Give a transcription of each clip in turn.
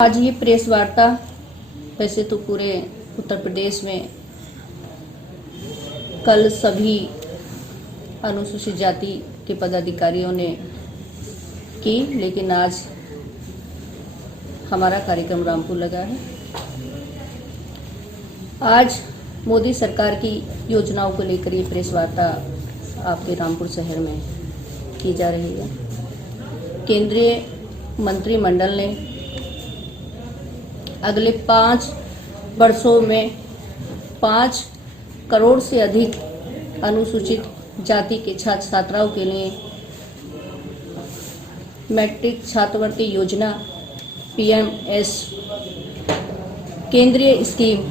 आज ये प्रेस वार्ता वैसे तो पूरे उत्तर प्रदेश में कल सभी अनुसूचित जाति के पदाधिकारियों ने की, लेकिन आज हमारा कार्यक्रम रामपुर लगा है। आज मोदी सरकार की योजनाओं को लेकर ये प्रेस वार्ता आपके रामपुर शहर में की जा रही है। केंद्रीय मंत्रिमंडल ने अगले 5 वर्षों में 5 करोड़ से अधिक अनुसूचित जाति के छात्र छात्राओं के लिए मैट्रिक छात्रवृत्ति योजना PMS केंद्रीय स्कीम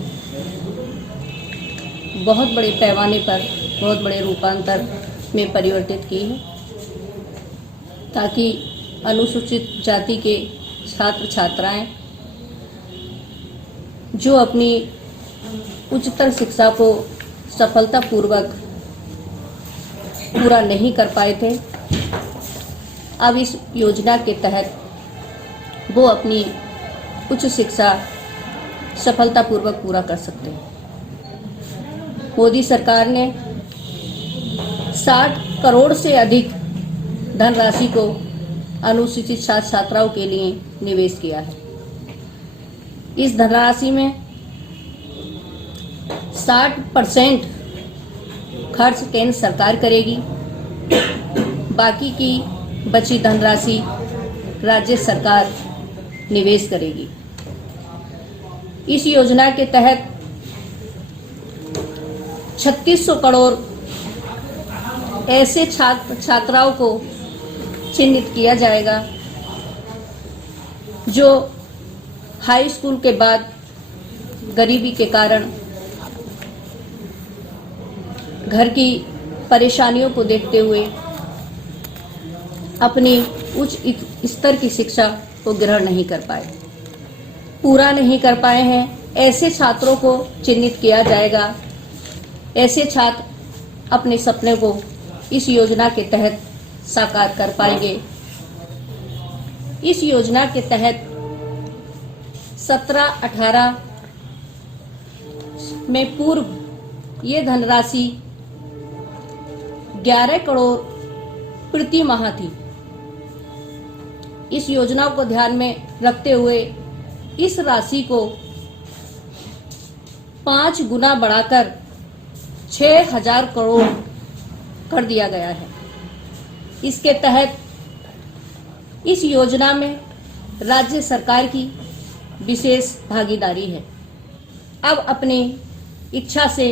बहुत बड़े पैमाने पर, बहुत बड़े रूपांतर में परिवर्तित की है, ताकि अनुसूचित जाति के छात्र छात्राएं जो अपनी उच्चतर शिक्षा को सफलतापूर्वक पूरा नहीं कर पाए थे, अब इस योजना के तहत वो अपनी उच्च शिक्षा सफलतापूर्वक पूरा कर सकते हैं। मोदी सरकार ने 60 करोड़ से अधिक धनराशि को अनुसूचित छात्र छात्राओं के लिए निवेश किया है। इस धनराशि में 60% खर्च केंद्र सरकार करेगी, बाकी की बची धनराशि राज्य सरकार निवेश करेगी। इस योजना के तहत 3600 करोड़ ऐसे छात्र छात्राओं को चिन्हित किया जाएगा जो हाई स्कूल के बाद गरीबी के कारण घर की परेशानियों को देखते हुए अपनी उच्च स्तर की शिक्षा को ग्रहण नहीं कर पाए, पूरा नहीं कर पाए हैं। ऐसे छात्रों को चिन्हित किया जाएगा। ऐसे छात्र अपने सपने को इस योजना के तहत साकार कर पाएंगे। इस योजना के तहत 17-18 में पूर्व ये धनराशि 11 करोड़ प्रति माह थी। इस योजना को ध्यान में रखते हुए इस राशि को 5 गुना बढ़ाकर 6000 करोड़ कर दिया गया है। इसके तहत इस योजना में राज्य सरकार की विशेष भागीदारी है। अब अपनी इच्छा से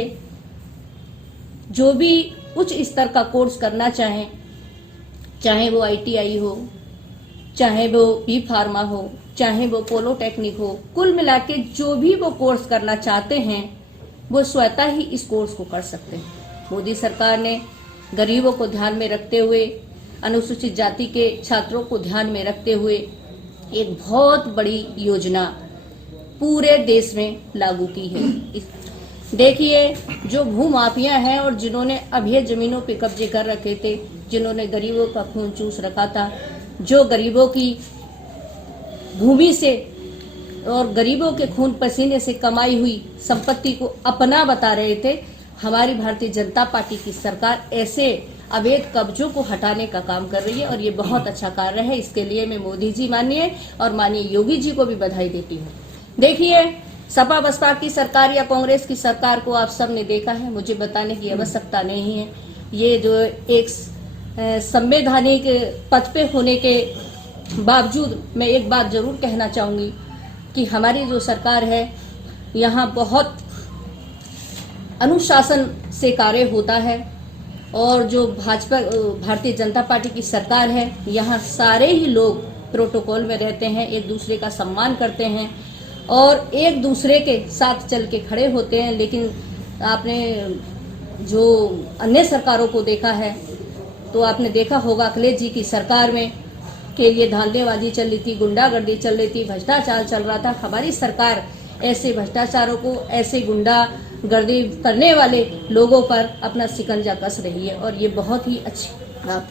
जो भी उच्च स्तर का कोर्स करना चाहें, चाहे वो ITI हो, चाहे वो B.Pharma हो, चाहे वो पॉलिटेक्निक हो, कुल मिलाके जो भी वो कोर्स करना चाहते हैं वो स्वतः ही इस कोर्स को कर सकते हैं। मोदी सरकार ने गरीबों को ध्यान में रखते हुए, अनुसूचित जाति के छात्रों को ध्यान में रखते हुए एक बहुत बड़ी योजना पूरे देश में लागू की है। देखिए, जो भूमाफिया हैं और जिन्होंने अभी जमीनों पे कब्जे कर रखे थे, जिन्होंने गरीबों का खून चूस रखा था, जो गरीबों की भूमि से और गरीबों के खून पसीने से कमाई हुई संपत्ति को अपना बता रहे थे, हमारी भारतीय जनता पार्टी की सरकार ऐसे अवैध कब्जों को हटाने का काम कर रही है और ये बहुत अच्छा कार्य है। इसके लिए मैं मोदी जी माननीय और माननीय योगी जी को भी बधाई देती हूँ। देखिए, सपा बसपा की सरकार या कांग्रेस की सरकार को आप सब ने देखा है, मुझे बताने की आवश्यकता नहीं है। ये जो एक संवैधानिक पद पे होने के बावजूद मैं एक बात जरूर कहना चाहूँगी कि हमारी जो सरकार है यहाँ बहुत अनुशासन से कार्य होता है, और जो भाजपा भारतीय जनता पार्टी की सरकार है यहाँ सारे ही लोग प्रोटोकॉल में रहते हैं, एक दूसरे का सम्मान करते हैं और एक दूसरे के साथ चल के खड़े होते हैं। लेकिन आपने जो अन्य सरकारों को देखा है तो आपने देखा होगा अखिलेश जी की सरकार में कि ये धांधलेबाजी चल रही थी, गुंडागर्दी चल रही थी, भ्रष्टाचार चल रहा था। हमारी सरकार ऐसे भ्रष्टाचारों को, ऐसे गुंडागर्दी करने वाले लोगों पर अपना शिकंजा कस रही है। और ये बहुत ही अच्छी बात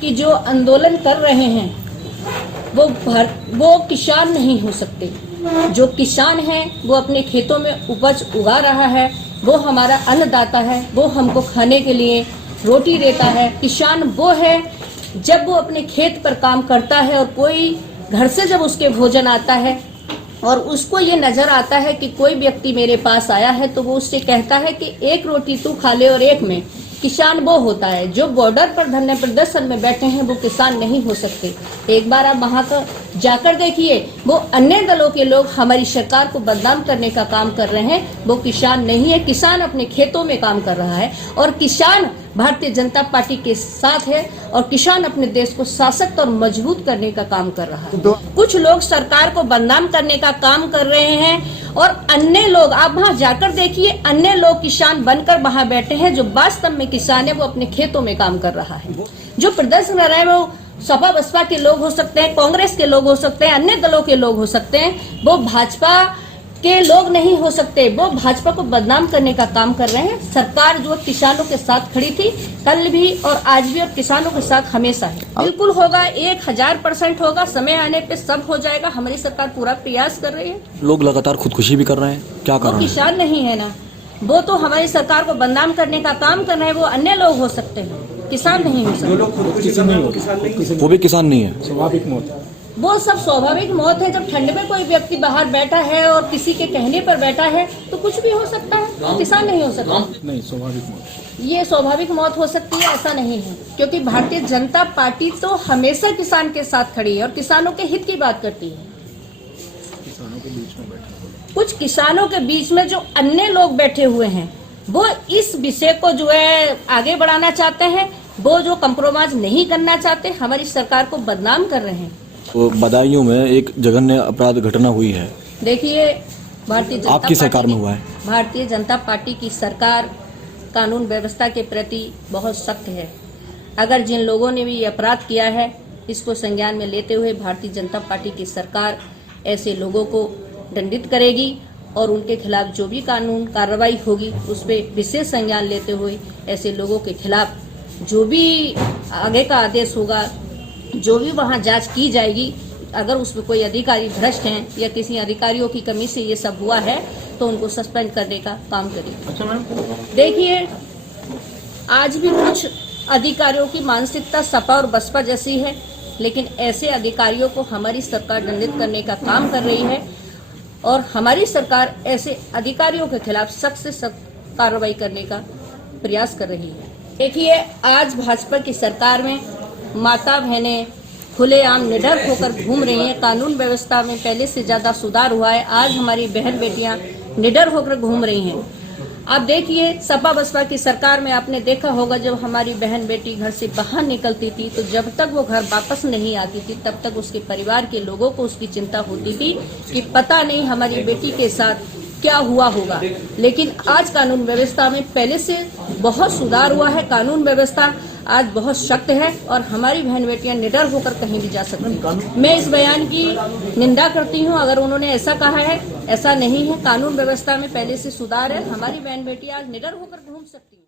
कि जो आंदोलन कर रहे हैं वो किसान नहीं हो सकते। जो किसान है वो अपने खेतों में उपज उगा रहा है, वो हमारा अन्नदाता है, वो हमको खाने के लिए रोटी देता है। किसान वो है जब वो अपने खेत पर काम करता है और कोई घर से जब उसके भोजन आता है और उसको ये नजर आता है कि कोई व्यक्ति मेरे पास आया है, तो वो उससे कहता है कि एक रोटी तू खा ले और एक में। किसान वो होता है। जो बॉर्डर पर धरने प्रदर्शन में बैठे हैं वो किसान नहीं हो सकते। एक बार आप वहां का जाकर देखिए, वो अन्य दलों के लोग हमारी सरकार को बदनाम करने का काम कर रहे हैं। वो किसान नहीं है। किसान अपने खेतों में काम कर रहा है और किसान भारतीय जनता पार्टी के साथ है और किसान अपने देश को सशक्त और मजबूत करने का काम कर रहा है। कुछ लोग सरकार को बदनाम करने का काम कर रहे हैं और अन्य लोग, आप वहां जाकर देखिए, अन्य लोग किसान बनकर वहां बैठे हैं। जो वास्तव में किसान है वो अपने खेतों में काम कर रहा है। जो प्रदर्शन कर रहे हैं वो सपा बसपा के लोग हो सकते हैं, कांग्रेस के लोग हो सकते हैं, अन्य दलों के लोग हो सकते हैं। वो भाजपा के लोग नहीं हो सकते। वो भाजपा को बदनाम करने का काम कर रहे हैं। सरकार जो किसानों के साथ खड़ी थी कल भी और आज भी, और किसानों के साथ हमेशा है। बिल्कुल होगा, 1000% होगा। समय आने पे सब हो जाएगा। हमारी सरकार पूरा प्रयास कर रही है। लोग लगातार खुदकुशी भी कर रहे हैं, क्या कारण है? किसान नहीं है ना, वो तो हमारी सरकार को बदनाम करने का काम कर रहे हैं। वो अन्य लोग हो सकते हैं, किसान नहीं हो सकते। वो भी किसान नहीं है। स्वाभाविक मौत, वो सब स्वाभाविक मौत है। जब ठंड में कोई व्यक्ति बाहर बैठा है और किसी के कहने पर बैठा है तो कुछ भी हो सकता है। किसान नहीं हो सकता। नहीं, स्वाभाविक मौत। ये स्वाभाविक मौत हो सकती है, ऐसा नहीं है। क्योंकि भारतीय जनता पार्टी तो हमेशा किसान के साथ खड़ी है और किसानों के हित की बात करती है। किसानों के बीच में बैठा कुछ किसानों के बीच में जो अन्य लोग बैठे हुए हैं वो इस विषय को जो है आगे बढ़ाना चाहते हैं। वो जो कंप्रोमाइज नहीं करना चाहते, हमारी सरकार को बदनाम कर रहे हैं। तो बदायूं में एक जघन्य अपराध घटना हुई है। देखिए, भारतीय जनता आपकी सरकार में हुआ है। भारतीय जनता पार्टी की सरकार कानून व्यवस्था के प्रति बहुत सख्त है। अगर जिन लोगों ने भी अपराध किया है इसको संज्ञान में लेते हुए भारतीय जनता पार्टी की सरकार ऐसे लोगों को दंडित करेगी और उनके खिलाफ जो भी कानून कार्रवाई होगी उस पर विशेष संज्ञान लेते हुए ऐसे लोगों के खिलाफ जो भी आगे का आदेश होगा, जो भी वहां जांच की जाएगी, अगर उसमें कोई अधिकारी भ्रष्ट हैं या किसी अधिकारियों की कमी से ये सब हुआ है तो उनको सस्पेंड करने का काम करेगी। अच्छा मैम, देखिए, आज भी कुछ अधिकारियों की मानसिकता सपा और बसपा जैसी है, लेकिन ऐसे अधिकारियों को हमारी सरकार दंडित करने का काम कर रही है और हमारी सरकार ऐसे अधिकारियों के खिलाफ सख्त से सख्त कार्रवाई करने का प्रयास कर रही है। देखिए, आज भाजपा की सरकार में माता बहनें खुलेआम निडर होकर घूम रही हैं। कानून व्यवस्था में पहले से ज्यादा सुधार हुआ है। आज हमारी बहन बेटियां निडर होकर घूम रही हैं। आप देखिए, सपा बसपा की सरकार में आपने देखा होगा जब हमारी बहन बेटी घर से बाहर निकलती थी तो जब तक वो घर वापस नहीं आती थी तब तक उसके परिवार के लोगों को उसकी चिंता होती थी कि पता नहीं हमारी बेटी के साथ क्या हुआ होगा। लेकिन आज कानून व्यवस्था में पहले से बहुत सुधार हुआ है। कानून व्यवस्था आज बहुत सख्त है और हमारी बहन बेटियां निडर होकर कहीं भी जा सकती हैं। मैं इस बयान की निंदा करती हूं अगर उन्होंने ऐसा कहा है। ऐसा नहीं है। कानून व्यवस्था में पहले से सुधार है। हमारी बहन बेटियां आज निडर होकर घूम सकती हैं।